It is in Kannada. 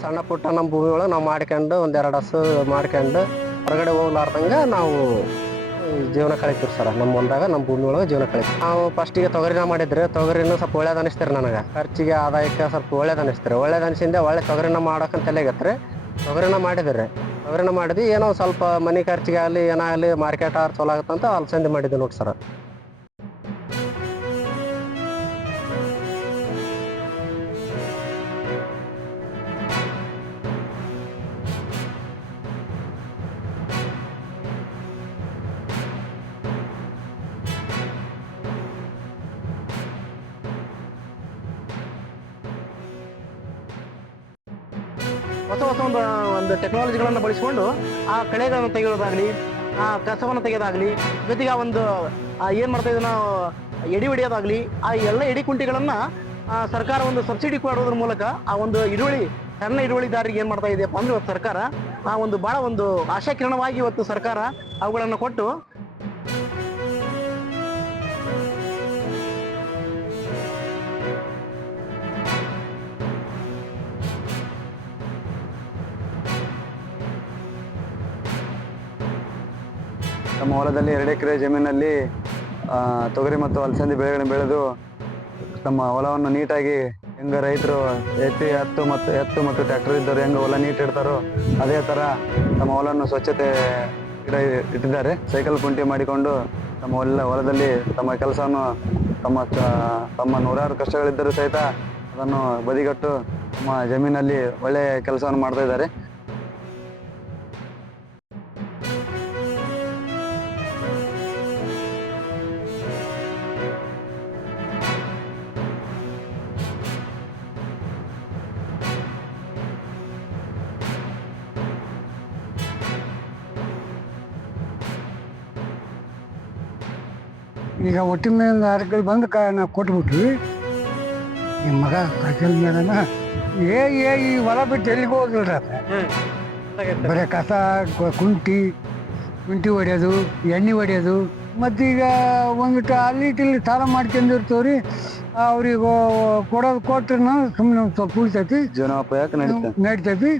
ಸಣ್ಣ ಪುಟ್ಟ ನಮ್ಮ ಭೂಮಿ ಒಳಗೆ ನಾವು ಮಾಡ್ಕೊಂಡು ಒಂದೆರಡು ಹಸು ಮಾಡ್ಕೊಂಡು ಹೊರಗಡೆ ಹೋಗ್ಲಾರ್ದಂಗೆ ನಾವು ಜೀವನ ಕಳಿತೀವಿ ಸರ್. ನಮ್ಮ ಹೊಲ್ದಾಗ ನಮ್ಮ ಭೂಮಿ ಒಳಗೆ ಜೀವನ ಕಳಿತೀವಿ. ನಾವು ಫಸ್ಟಿಗೆ ತೊಗರಿನ ಮಾಡಿದ್ರೆ ತೊಗರಿನೂ ಸ್ವಲ್ಪ ಒಳ್ಳೇದು ಅನಿಸ್ತಾರೆ ನನಗೆ. ಖರ್ಚಿಗೆ ಆದಾಯಕ್ಕೆ ಸ್ವಲ್ಪ ಒಳ್ಳೇದು ಅನಿಸ್ತಾರೆ. ಒಳ್ಳೇದು ಅನಿಸಿಂದ ಒಳ್ಳೆ ತೊಗರಿನ ಮಾಡೋಕಂತ ತಲೆಗತ್ರಿ ತೊಗರಿನ ಮಾಡಿದ್ವಿ. ಏನೋ ಸ್ವಲ್ಪ ಮನೆ ಖರ್ಚಿಗೆ ಆಗಲಿ ಏನಾಗಲಿ ಮಾರ್ಕೆಟ್ ಆರ್ ಚಲೋ ಆಗುತ್ತಂತ ಅಲಸಂದಿ ಮಾಡಿದ್ದೆ ನೋಡಿ ಸರ್. ಹೊಸ ಒಂದು ಟೆಕ್ನಾಲಜಿಗಳನ್ನು ಬಳಸಿಕೊಂಡು ಆ ಕಳೆಗಳನ್ನು ತೆಗೆಯೋದಾಗ್ಲಿ, ಆ ಕಸವನ್ನು ತೆಗೆಯೋದಾಗ್ಲಿ, ಜೊತೆಗೆ ಆ ಒಂದು ಏನು ಮಾಡ್ತಾ ಇದ್ದೀವಿ ನಾವು ಎಡಿ ಹೊಡೆಯೋದಾಗ್ಲಿ, ಆ ಎಲ್ಲ ಎಡಿ ಕುಂಟಿಗಳನ್ನು ಸರ್ಕಾರ ಒಂದು ಸಬ್ಸಿಡಿ ಕೊಡೋದ್ರ ಮೂಲಕ ಆ ಒಂದು ಸಣ್ಣ ಹಿಡುವಳಿದಾರರಿಗೆ ಏನು ಮಾಡ್ತಾ ಇದೆಯಪ್ಪ ಅಂದ್ರೆ ಇವತ್ತು ಸರ್ಕಾರ ಆ ಒಂದು ಭಾಳ ಒಂದು ಆಶಾಕಿರಣವಾಗಿ ಇವತ್ತು ಸರ್ಕಾರ ಅವುಗಳನ್ನು ಕೊಟ್ಟು ನಮ್ಮ ಹೊಲದಲ್ಲಿ 2 ಎಕರೆ ಜಮೀನಲ್ಲಿ ತೊಗರಿ ಮತ್ತು ಅಲಸಂದಿ ಬೆಳೆಗಳನ್ನು ಬೆಳೆದು ನಮ್ಮ ಹೊಲವನ್ನು ನೀಟಾಗಿ ಹೆಂಗೆ ರೈತರು ಎತ್ತು ಮತ್ತು ಟ್ರ್ಯಾಕ್ಟರ್ ಇದ್ದವರು ಹೆಂಗೆ ಹೊಲ ನೀಟ್ ಇಡ್ತಾರೋ ಅದೇ ಥರ ನಮ್ಮ ಹೊಲವನ್ನು ಸ್ವಚ್ಛತೆ ಇಟ್ಟಿದ್ದಾರೆ. ಸೈಕಲ್ ಕುಂಟಿ ಮಾಡಿಕೊಂಡು ತಮ್ಮ ಹೊಲದಲ್ಲಿ ತಮ್ಮ ಕೆಲಸವನ್ನು ತಮ್ಮ ನೂರಾರು ಕಷ್ಟಗಳಿದ್ದರೂ ಸಹಿತ ಅದನ್ನು ಬದಿಗಟ್ಟು ತಮ್ಮ ಜಮೀನಲ್ಲಿ ಒಳ್ಳೆಯ ಕೆಲಸವನ್ನು ಮಾಡ್ತಾ ಇದ್ದಾರೆ. ಈಗ ಒಟ್ಟಿನ ಮೇಲೆ ಅರ್ಗಳು ಬಂದು ನಾವು ಕೊಟ್ಬಿಟ್ವಿ. ನಿಮ್ಮ ಮಗ ಸೈಕಲ್ ಮೇಲನ ಈ ಹೊಲ ಬಿಟ್ಟು ಎಲ್ಲಿಗೆ ಹೋಗಿಲ್ರಿ ಅದು. ಬರೀ ಕಸ ಕುಂಟಿ ಹೊಡೆಯೋದು, ಎಣ್ಣೆ ಹೊಡೆಯೋದು, ಮತ್ತೀಗ ಒಂದಿಟ್ಟು ಅಲ್ಲಿ ಇಲ್ಲಿ ಸಾಲ ಮಾಡ್ಕೊಂಡಿರ್ತೀವ್ರಿ. ಅವ್ರಿಗೆ ಕೊಡೋದು ಕೊಟ್ರೆ ಸುಮ್ಮನೆ ಒಂದು ಸ್ವಲ್ಪ ಉಳಿತೈತಿ, ಜೀವನೋಪಾಯಕ್ಕೆ ನಡಿತೈತಿ.